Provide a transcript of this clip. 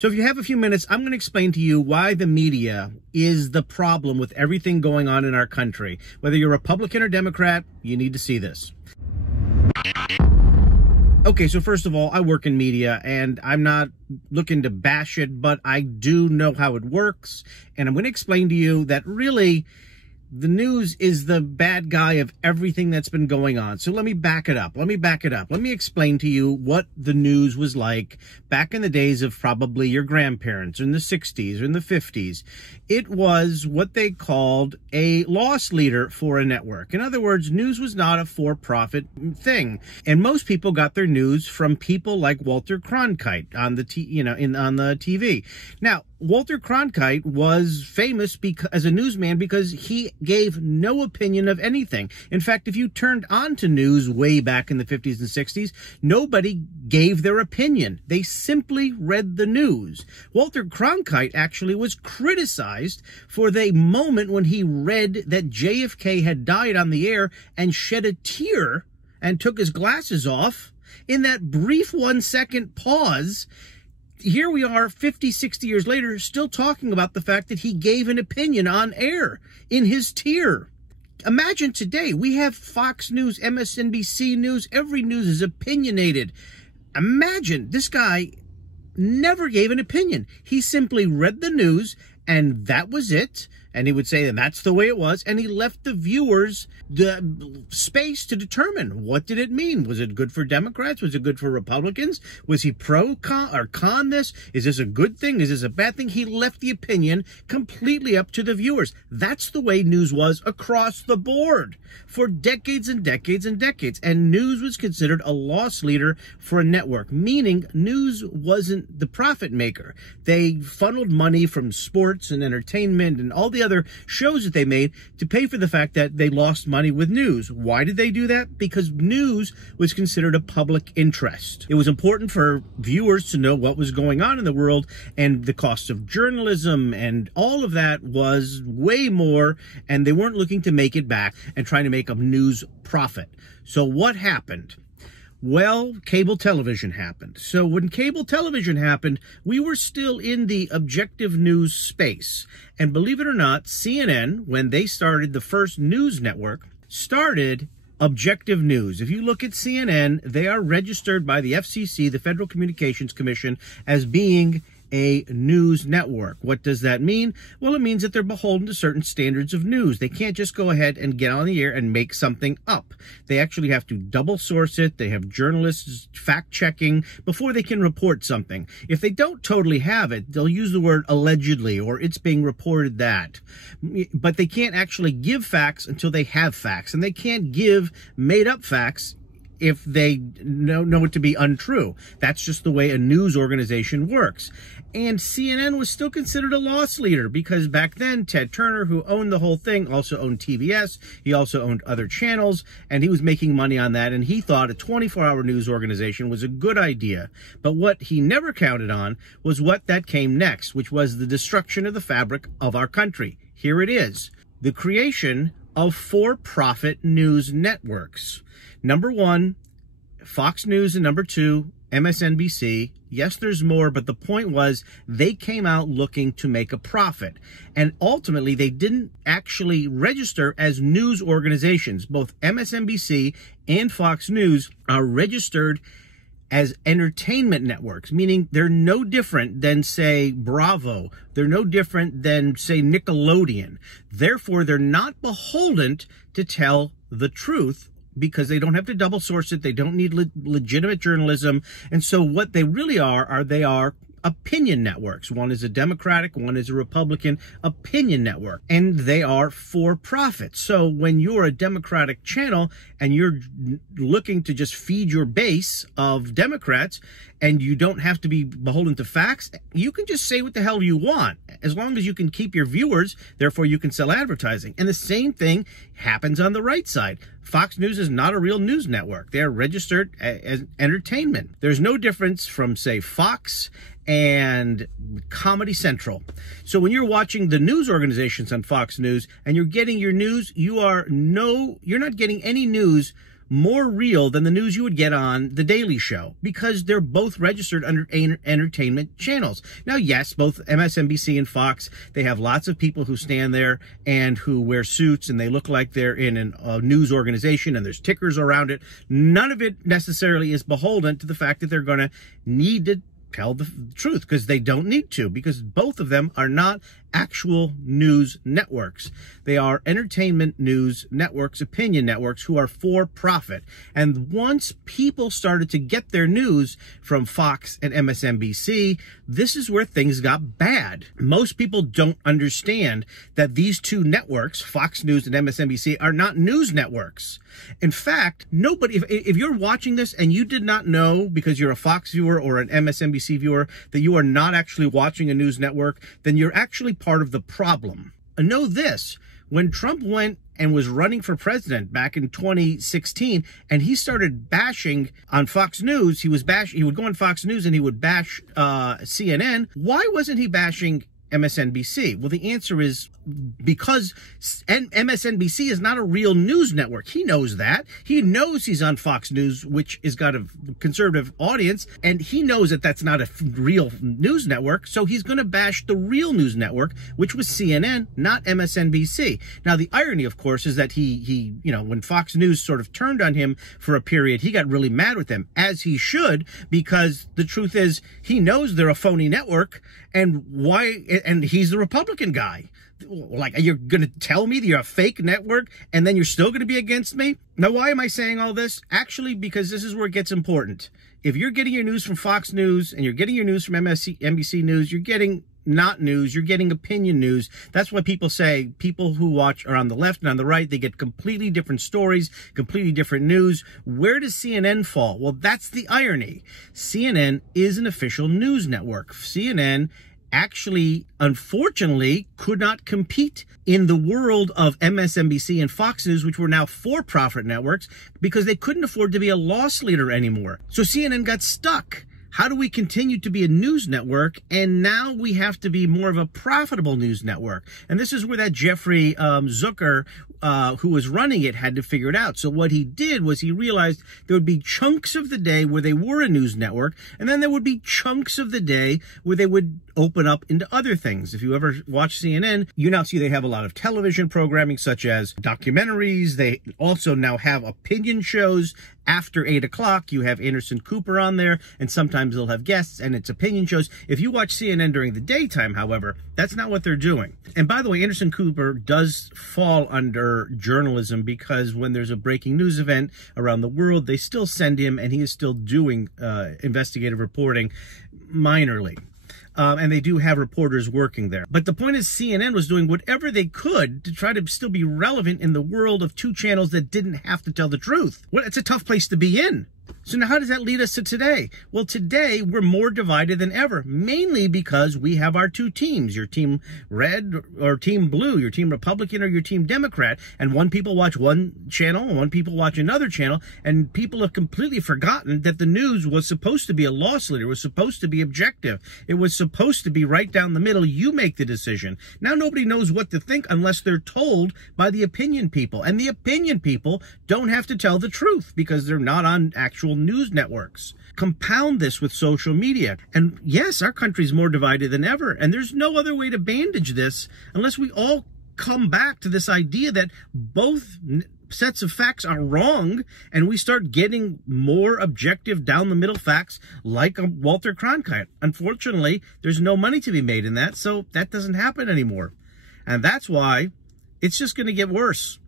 So if you have a few minutes, I'm going to explain to you why the media is the problem with everything going on in our country. Whether you're Republican or Democrat, you need to see this. Okay, so first of all, I work in media, and I'm not looking to bash it, but I do know how it works, and I'm going to explain to you that really the news is the bad guy of everything that's been going on. So let me back it up. Let me explain to you what the news was like back in the days of probably your grandparents, or in the 60s or in the 50s. It was what they called a loss leader for a network. In other words, news was not a for-profit thing. And most people got their news from people like Walter Cronkite on the on the TV. Now, Walter Cronkite was famous as a newsman because he gave no opinion of anything. In fact, if you turned on to news way back in the 50s and 60s, nobody gave their opinion. They simply read the news. Walter Cronkite actually was criticized for the moment when he read that JFK had died on the air and shed a tear and took his glasses off. In that brief 1-second pause, here we are 50, 60 years later, still talking about the fact that he gave an opinion on air in his tear. Imagine today, we have Fox News, MSNBC News, every news is opinionated. Imagine this guy never gave an opinion. He simply read the news, and that was it. And he would say, and that's the way it was. And he left the viewers the space to determine, what did it mean? Was it good for Democrats? Was it good for Republicans? Was he pro or con this? Is this a good thing? Is this a bad thing? He left the opinion completely up to the viewers. That's the way news was across the board for decades and decades and decades. And news was considered a loss leader for a network, meaning news wasn't the profit maker. They funneled money from sports and entertainment and all the other shows that they made to pay for the fact that they lost money with news. Why did they do that? Because news was considered a public interest. It was important for viewers to know what was going on in the world, and the cost of journalism and all of that was way more, and they weren't looking to make it back and trying to make a news profit. So what happened? Well, cable television happened. So when cable television happened, we were still in the objective news space. And believe it or not, CNN, when they started the first news network, started objective news. If you look at CNN, they are registered by the FCC, the Federal Communications Commission, as being a news network. What does that mean? Well, it means that they're beholden to certain standards of news. They can't just go ahead and get on the air and make something up. They actually have to double source it. They have journalists fact checking before they can report something. If they don't totally have it, they'll use the word allegedly, or it's being reported that. But they can't actually give facts until they have facts, and they can't give made up facts if they know it to be untrue. That's just the way a news organization works. And CNN was still considered a loss leader because back then, Ted Turner, who owned the whole thing, also owned TBS. He also owned other channels, and he was making money on that, and he thought a 24-hour news organization was a good idea. But what he never counted on was what that came next, which was the destruction of the fabric of our country. Here it is. The creation of for-profit news networks. Number one, Fox News, and number two, MSNBC. Yes, there's more, but the point was they came out looking to make a profit. And ultimately, they didn't actually register as news organizations. Both MSNBC and Fox News are registered as entertainment networks, meaning they're no different than, say, Bravo. They're no different than, say, Nickelodeon. Therefore, they're not beholden to tell the truth because they don't have to double source it. They don't need legitimate journalism. And so what they really are they are opinion networks. One is a Democratic, one is a Republican opinion network, and they are for profit. So when you're a Democratic channel and you're looking to just feed your base of Democrats and you don't have to be beholden to facts, you can just say what the hell you want as long as you can keep your viewers, therefore you can sell advertising. And the same thing happens on the right side. Fox News is not a real news network. They're registered as entertainment. There's no difference from, say, Fox and Comedy Central. So when you're watching the news organizations on Fox News and you're getting your news, you're not getting any news more real than the news you would get on The Daily Show, because they're both registered under entertainment channels. Now, yes, both MSNBC and Fox, they have lots of people who stand there and who wear suits and they look like they're in a news organization and there's tickers around it. None of it necessarily is beholden to the fact that they're going to need to tell the truth, because they don't need to, because both of them are not actual news networks. They are entertainment news networks, opinion networks, who are for profit. And once people started to get their news from Fox and MSNBC, this is where things got bad. Most people don't understand that these two networks, Fox News and MSNBC, are not news networks. In fact, nobody, if you're watching this and you did not know, because you're a Fox viewer or an MSNBC viewer, that you are not actually watching a news network, then you're actually part of the problem. And know this, when Trump went and was running for president back in 2016, and he started bashing on Fox News, he would go on Fox News and he would bash CNN. Why wasn't he bashing MSNBC? Well, the answer is because MSNBC is not a real news network. He knows that. He knows he's on Fox News, which has got a conservative audience, and he knows that that's not a real news network, so he's going to bash the real news network, which was CNN, not MSNBC. Now, the irony, of course, is that he when Fox News sort of turned on him for a period, he got really mad with them, as he should, because the truth is he knows they're a phony network, and he's the Republican guy. Like, you're going to tell me that you're a fake network and then you're still going to be against me? Now, why am I saying all this? Actually, because this is where it gets important. If you're getting your news from Fox News and you're getting your news from NBC News, you're getting not news, you're getting opinion news. That's why people say people who watch are on the left and on the right, they get completely different stories, completely different news. Where does CNN fall? Well, that's the irony. CNN is an official news network. CNN actually, unfortunately, could not compete in the world of MSNBC and Fox News, which were now for-profit networks, because they couldn't afford to be a loss leader anymore. So CNN got stuck. How do we continue to be a news network, and now we have to be more of a profitable news network? And this is where that Jeffrey Zucker, who was running it, had to figure it out. So what he did was he realized there would be chunks of the day where they were a news network, and then there would be chunks of the day where they would open up into other things. If you ever watch CNN, you now see they have a lot of television programming, such as documentaries. They also now have opinion shows. After 8 o'clock, you have Anderson Cooper on there, and sometimes they'll have guests, and it's opinion shows. If you watch CNN during the daytime, however, that's not what they're doing. And by the way, Anderson Cooper does fall under journalism, because when there's a breaking news event around the world, they still send him, and he is still doing investigative reporting minorly. And they do have reporters working there. But the point is, CNN was doing whatever they could to try to still be relevant in the world of two channels that didn't have to tell the truth. Well, it's a tough place to be in. So now how does that lead us to today? Well, today we're more divided than ever, mainly because we have our two teams, your team red or team blue, your team Republican or your team Democrat, and one people watch one channel and one people watch another channel, and people have completely forgotten that the news was supposed to be a loss leader, was supposed to be objective. It was supposed to be right down the middle. You make the decision. Now nobody knows what to think unless they're told by the opinion people, and the opinion people don't have to tell the truth because they're not on actual news networks. Compound this with social media. And yes, our country's more divided than ever. And there's no other way to bandage this unless we all come back to this idea that both sets of facts are wrong, and we start getting more objective down the middle facts like Walter Cronkite. Unfortunately, there's no money to be made in that, so that doesn't happen anymore. And that's why it's just going to get worse.